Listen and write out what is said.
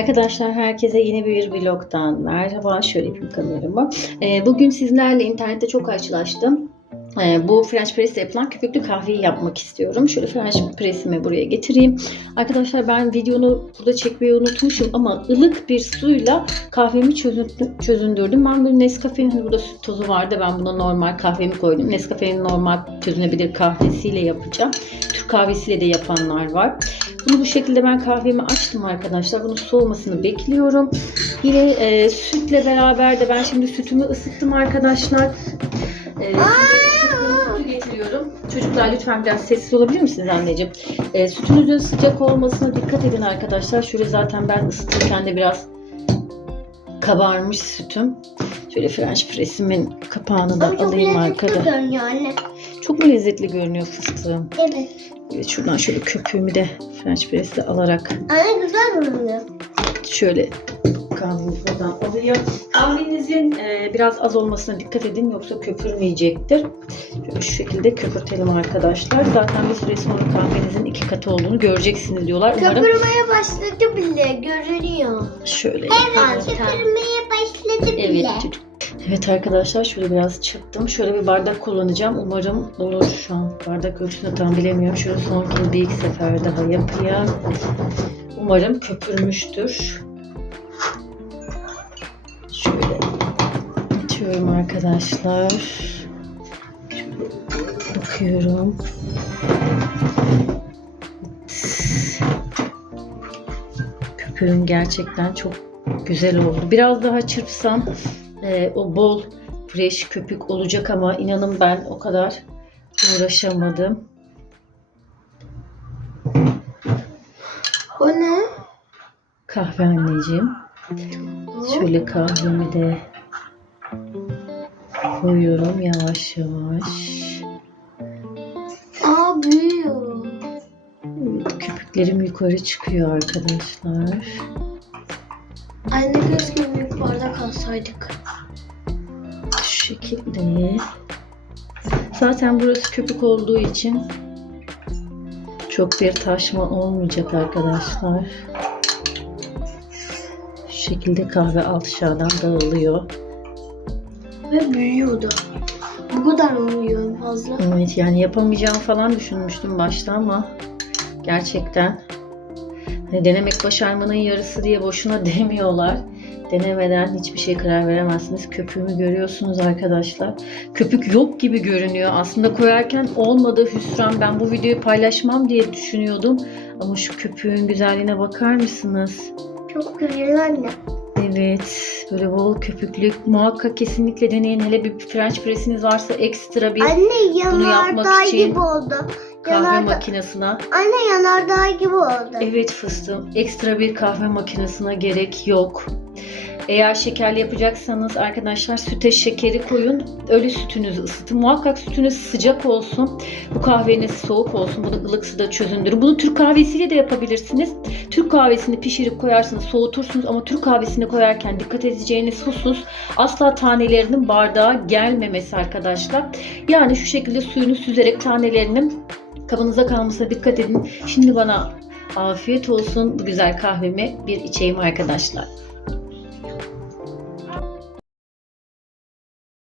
Arkadaşlar herkese yeni bir vlogdan merhaba. Şöyle yapayım kameramı. Ee, bugün sizlerle internette çok karşılaştım. Ee, bu French press yapılan köpüklü kahveyi yapmak istiyorum. Şöyle French press'imi buraya getireyim. Arkadaşlar ben videonu burada çekmeyi unutmuşum ama ılık bir suyla kahvemi çözündü- çözündürdüm. Ben böyle Nescafe'nin hani burada süt tozu vardı. Ben buna normal kahvemi koydum. Nescafe'nin normal çözünebilir kahvesiyle yapacağım. Türk kahvesiyle de yapanlar var. Bunu bu şekilde ben kahvemi açtım arkadaşlar. Bunun soğumasını bekliyorum. Yine e, sütle beraber de ben şimdi sütümü ısıttım arkadaşlar. E. Çocuklar lütfen biraz sessiz olabilir misiniz anneciğim? E, sütünüzün sıcak olmasına dikkat edin arkadaşlar. Şöyle zaten ben ısıtırken de biraz kabarmış sütüm. Şöyle French press'imin kapağını da Ama çok alayım lezzetli arkada. görünüyor anne. Çok mu lezzetli görünüyor fıstığım? Evet. Evet şuradan şöyle köpüğümü de French press'le alarak Anne güzel görünüyor. şöyle kahvenizi buradan alayım. Kahvenizin e, biraz az olmasına dikkat edin yoksa köpürmeyecektir. Şöyle şu şekilde köpürtelim arkadaşlar. Zaten bir süre sonra kahvenizin iki katı olduğunu göreceksiniz diyorlar. Umarım Köpürmeye başladı bile görünüyor. şöyle Evet köpürmeye başladı Evet çocuk. Evet arkadaşlar şöyle biraz çıktım. Şöyle bir bardak kullanacağım. Umarım olur şu an. Bardak ölçüsünü tam bilemiyorum. Şöyle son kez bir iki sefer daha yapayım. Umarım köpürmüştür. Açıyorum arkadaşlar. Bakıyorum. Köpüğüm gerçekten çok güzel oldu. Biraz daha çırpsam e, o bol fresh köpük olacak ama inanın ben o kadar uğraşamadım. O ne? Kahve anneciğim. Şöyle kahvemi de koyuyorum yavaş yavaş. Aa büyüyor. Köpüklerim yukarı çıkıyor arkadaşlar. Anne keşke büyük bardak alsaydık. Şu şekilde. Zaten burası köpük olduğu için çok bir taşma olmayacak arkadaşlar. Şu şekilde kahve alt aşağıdan dağılıyor. Ve büyüyordu. Bu kadar olmuyor en fazla. Evet yani yapamayacağım falan düşünmüştüm başta ama gerçekten hani denemek başarmanın yarısı diye boşuna demiyorlar. Denemeden hiçbir şey karar veremezsiniz. Köpüğümü görüyorsunuz arkadaşlar. Köpük yok gibi görünüyor. Aslında koyarken olmadı hüsran. Ben bu videoyu paylaşmam diye düşünüyordum. Ama şu köpüğün güzelliğine bakar mısınız? Çok güzel anne. Evet, böyle bol köpüklü. Muhakkak kesinlikle deneyin. Hele bir French press'iniz varsa ekstra bir Anne yanardağ yapmak için gibi oldu. kahve Yanardağ... makinesine. Anne yanardağ gibi oldu. Evet fıstığım. Ekstra bir kahve makinesine gerek yok. Eğer şekerli yapacaksanız arkadaşlar süte şekeri koyun. Öyle sütünüzü ısıtın. Muhakkak sütünüz sıcak olsun. Bu kahveniz soğuk olsun. Bunu ılık suda çözündürün. Bunu Türk kahvesiyle de yapabilirsiniz. Türk kahvesini pişirip koyarsınız, soğutursunuz ama Türk kahvesini koyarken dikkat edeceğiniz husus asla tanelerinin bardağa gelmemesi arkadaşlar. Yani şu şekilde suyunu süzerek tanelerinin kabınıza kalmasına dikkat edin. Şimdi bana afiyet olsun. Bu güzel kahvemi bir içeyim arkadaşlar.